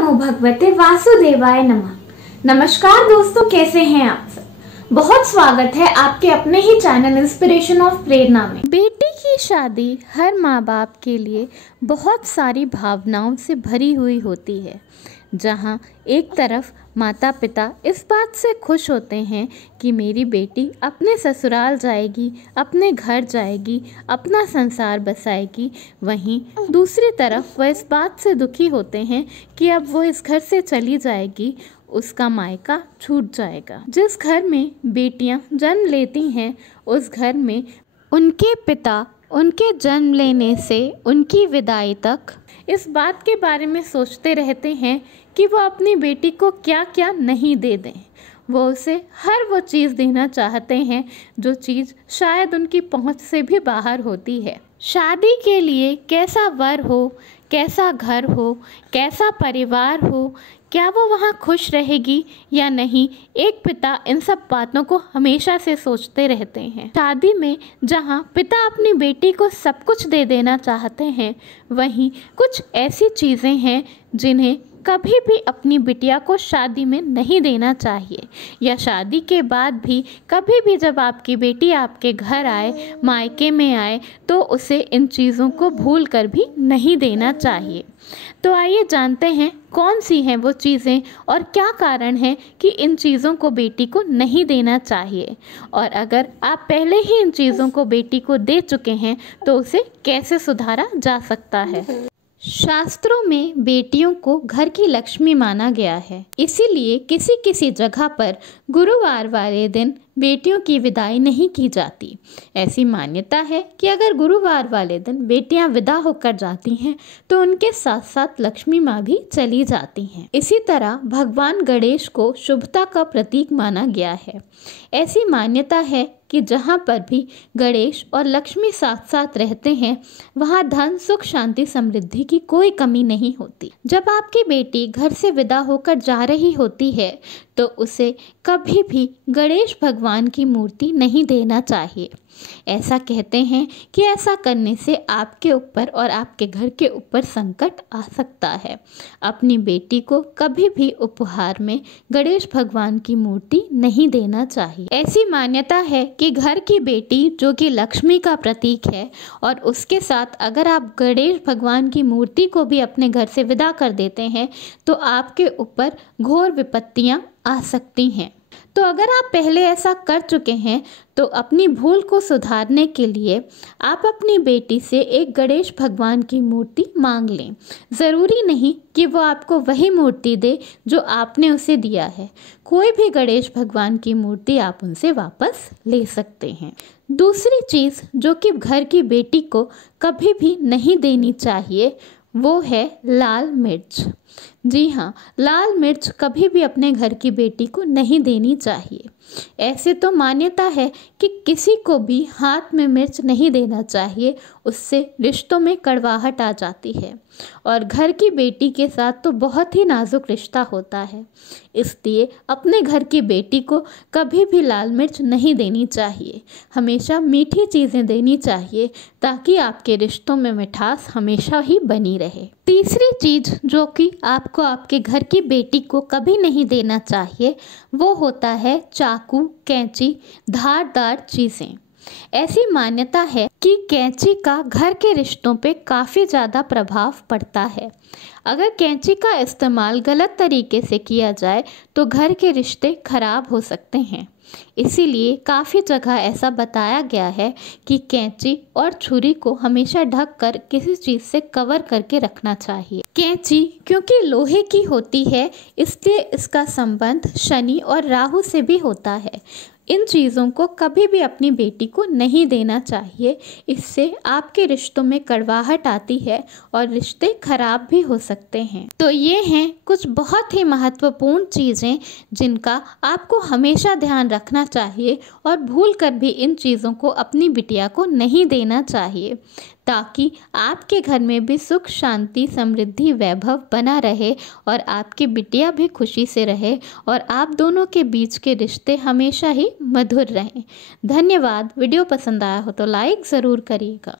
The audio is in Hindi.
नमो भगवते वासुदेवाय नमः। नमस्कार दोस्तों, कैसे हैं आप सब। बहुत स्वागत है आपके अपने ही चैनल इंस्पिरेशन ऑफ प्रेरणा में। बेटी की शादी हर माँ बाप के लिए बहुत सारी भावनाओं से भरी हुई होती है, जहाँ एक तरफ माता पिता इस बात से खुश होते हैं कि मेरी बेटी अपने ससुराल जाएगी, अपने घर जाएगी, अपना संसार बसाएगी। वहीं दूसरी तरफ वह इस बात से दुखी होते हैं कि अब वो इस घर से चली जाएगी, उसका मायका छूट जाएगा। जिस घर में बेटियां जन्म लेती हैं उस घर में उनके पिता उनके जन्म लेने से उनकी विदाई तक इस बात के बारे में सोचते रहते हैं कि वो अपनी बेटी को क्या क्या नहीं दे दें। वो उसे हर वो चीज़ देना चाहते हैं जो चीज़ शायद उनकी पहुंच से भी बाहर होती है। शादी के लिए कैसा वर हो, कैसा घर हो, कैसा परिवार हो, क्या वो वहाँ खुश रहेगी या नहीं, एक पिता इन सब बातों को हमेशा से सोचते रहते हैं। शादी में जहाँ पिता अपनी बेटी को सब कुछ दे देना चाहते हैं, वहीं कुछ ऐसी चीज़ें हैं जिन्हें कभी भी अपनी बिटिया को शादी में नहीं देना चाहिए, या शादी के बाद भी कभी भी जब आपकी बेटी आपके घर आए, मायके में आए, तो उसे इन चीज़ों को भूल कर भी नहीं देना चाहिए। तो आइए जानते हैं कौन सी हैं वो चीज़ें और क्या कारण है कि इन चीज़ों को बेटी को नहीं देना चाहिए, और अगर आप पहले ही इन चीज़ों को बेटी को दे चुके हैं तो उसे कैसे सुधारा जा सकता है। शास्त्रों में बेटियों को घर की लक्ष्मी माना गया है, इसीलिए किसी किसी जगह पर गुरुवार वाले दिन बेटियों की विदाई नहीं की जाती। ऐसी मान्यता है कि अगर गुरुवार वाले दिन बेटियां विदा होकर जाती हैं तो उनके साथ साथ लक्ष्मी माँ भी चली जाती हैं। इसी तरह भगवान गणेश को शुभता का प्रतीक माना गया है। ऐसी मान्यता है कि जहाँ पर भी गणेश और लक्ष्मी साथ साथ रहते हैं वहाँ धन, सुख, शांति, समृद्धि की कोई कमी नहीं होती। जब आपकी बेटी घर से विदा होकर जा रही होती है तो उसे कभी भी गणेश भगवान की मूर्ति नहीं देना चाहिए। ऐसा कहते हैं कि ऐसा करने से आपके ऊपर और आपके घर के ऊपर संकट आ सकता है। अपनी बेटी को कभी भी उपहार में गणेश भगवान की मूर्ति नहीं देना चाहिए। ऐसी मान्यता है कि घर की बेटी जो कि लक्ष्मी का प्रतीक है, और उसके साथ अगर आप गणेश भगवान की मूर्ति को भी अपने घर से विदा कर देते हैं तो आपके ऊपर घोर विपत्तियां आ सकती हैं। तो अगर आप पहले ऐसा कर चुके हैं तो अपनी भूल को सुधारने के लिए आप अपनी बेटी से एक गणेश भगवान की मूर्ति मांग लें। ज़रूरी नहीं कि वो आपको वही मूर्ति दे जो आपने उसे दिया है, कोई भी गणेश भगवान की मूर्ति आप उनसे वापस ले सकते हैं। दूसरी चीज़ जो कि घर की बेटी को कभी भी नहीं देनी चाहिए वो है लाल मिर्च। जी हाँ, लाल मिर्च कभी भी अपने घर की बेटी को नहीं देनी चाहिए। ऐसे तो मान्यता है कि किसी को भी हाथ में मिर्च नहीं देना चाहिए, उससे रिश्तों में कड़वाहट आ जाती है, और घर की बेटी के साथ तो बहुत ही नाजुक रिश्ता होता है। इसलिए अपने घर की बेटी को कभी भी लाल मिर्च नहीं देनी चाहिए। हमेशा मीठी चीज़ें देनी चाहिए ताकि आपके रिश्तों में मिठास हमेशा ही बनी रहे। तीसरी चीज़ जो कि आपको आपके घर की बेटी को कभी नहीं देना चाहिए वो होता है चाकू, कैंची, धारदार चीज़ें। ऐसी मान्यता है कि कैंची का घर के रिश्तों पे काफ़ी ज़्यादा प्रभाव पड़ता है। अगर कैंची का इस्तेमाल गलत तरीके से किया जाए तो घर के रिश्ते खराब हो सकते हैं। इसीलिए काफ़ी जगह ऐसा बताया गया है कि कैंची और छुरी को हमेशा ढक कर किसी चीज़ से कवर करके रखना चाहिए। कैंची क्योंकि लोहे की होती है इसलिए इसका संबंध शनि और राहु से भी होता है। इन चीज़ों को कभी भी अपनी बेटी को नहीं देना चाहिए, इससे आपके रिश्तों में कड़वाहट आती है और रिश्ते खराब भी हो सकते हैं। तो ये हैं कुछ बहुत ही महत्वपूर्ण चीज़ें जिनका आपको हमेशा ध्यान रखना चाहिए, और भूल कर भी इन चीज़ों को अपनी बिटिया को नहीं देना चाहिए, ताकि आपके घर में भी सुख, शांति, समृद्धि, वैभव बना रहे और आपकी बिटिया भी खुशी से रहे और आप दोनों के बीच के रिश्ते हमेशा ही मधुर रहें। धन्यवाद। वीडियो पसंद आया हो तो लाइक ज़रूर करिएगा।